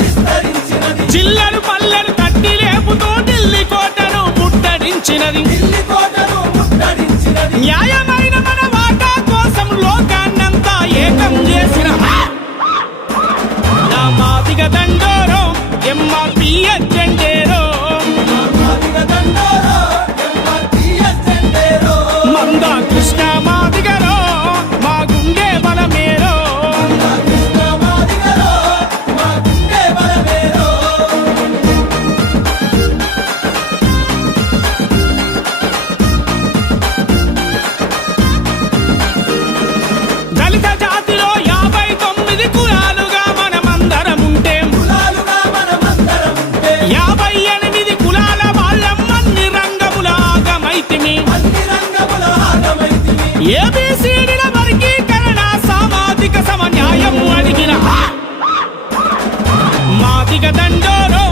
విస్తరించినది. జిల్లలు పల్లెలు తట్టి లేపుతూ ఢిల్లీ కోటను ముట్టడించినది. న్యాయమైన మన వాటా కోసం లోకాన్నంతా ఏకం చేసిన నా మాదిగ దండోరో ఎంఆర్‌పీఎస్ జెండేరో. మంద కృష్ణ మాదిగరో మా గుండె బలమేరో. దళిత జాతిలో 59 కులాలుగా మనమందరం ఉంటే 58 కులాల వాళ్ళం అన్ని రంగముల ఆగమైతిమి. ఏబిసిడిల వర్గీకరణ సామాజిక సమన్యాయం అడిగిన మాదిగ దండోరో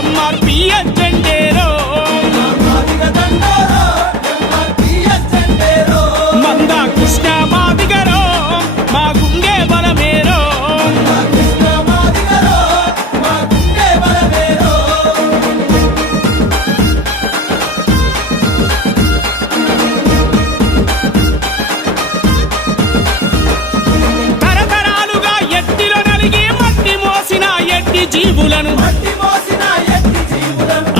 ఎంఆర్‌పీఎస్ జెండేరో. మంద కృష్ణ మాదిగరో మా గుండె బలమేరో. తరతరాలుగా ఎట్టిలో నలిగి మట్టి మోసిన ఎట్టి జీవులను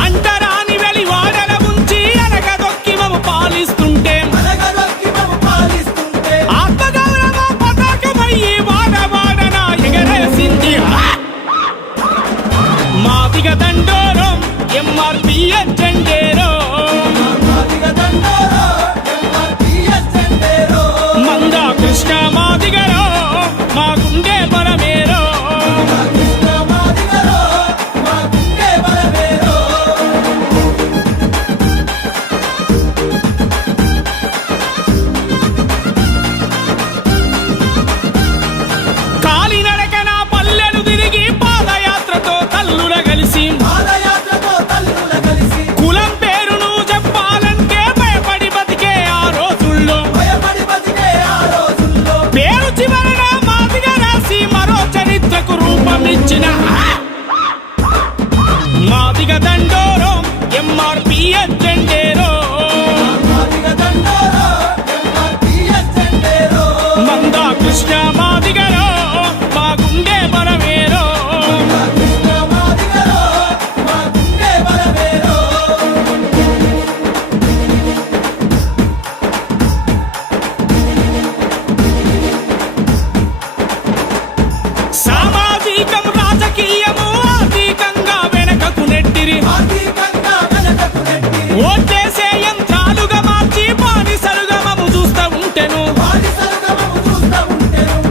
అంటరాని వెలి వాడల ఉంచి అనగదొక్కి మము పాలిస్తుంటే ఆత్మగౌరవ పతాకమయ్యి వాడవాడన ఎగరేసింది మాదిగ దండోరో ఎంఆర్‌పీఎస్ జెండేరో. మంద కృష్ణ మాదిగరో మా గుండె బలమేరో. కాలినడకన పల్లెలు తిరిగి పాదయాత్రతో తల్లుల కలిసి కులం పేరును చెప్పాలంటే భయపడి బతికే ఆ రోజుల్లో పేరు చివరన మాదిగ రాసి మరో చరిత్రకు రూపమిచ్చిన మాదిగ దండోరో ఎంఆర్‌పీఎస్ జెండేరో. మంద కృష్ణ మాదిగరో మా గుండె బలమేరో. సామాజికం రాజకీయము ఆర్థికంగా వెనకకు నెట్టిరి. ఓటేసే యంత్రాలుగా మార్చి బానిసలుగా మము చూస్తూ ఉంటెను.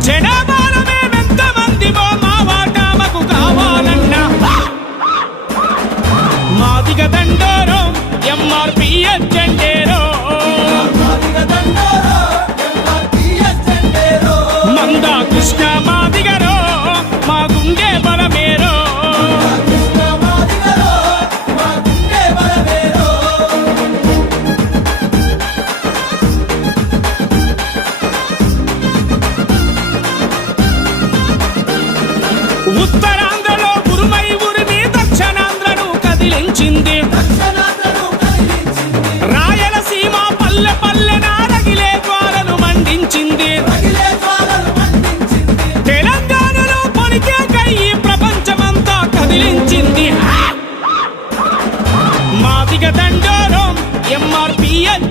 జనాభాలో మేమెంతమందిమో మా వాటా మాకు కావాలన్నా మాదిగ దండోరో ఎంఆర్‌పీఎస్ జెండేరో. మంద కృష్ణ మాదిగరో మా గుండె బలమేరో. ఉత్తరాంధ్రలో ఉరుమై ఉరిమి దక్షిణాంధ్రను కదిలించింది. రాయలసీమ పల్లె పల్లెన రగిలే జ్వాలలు మండించింది. తెలంగాణలో పొలికే కయ్యి ప్రపంచమంతా కదిలించింది. మాదిగ దండోరో ఎంఆర్‌పీఎస్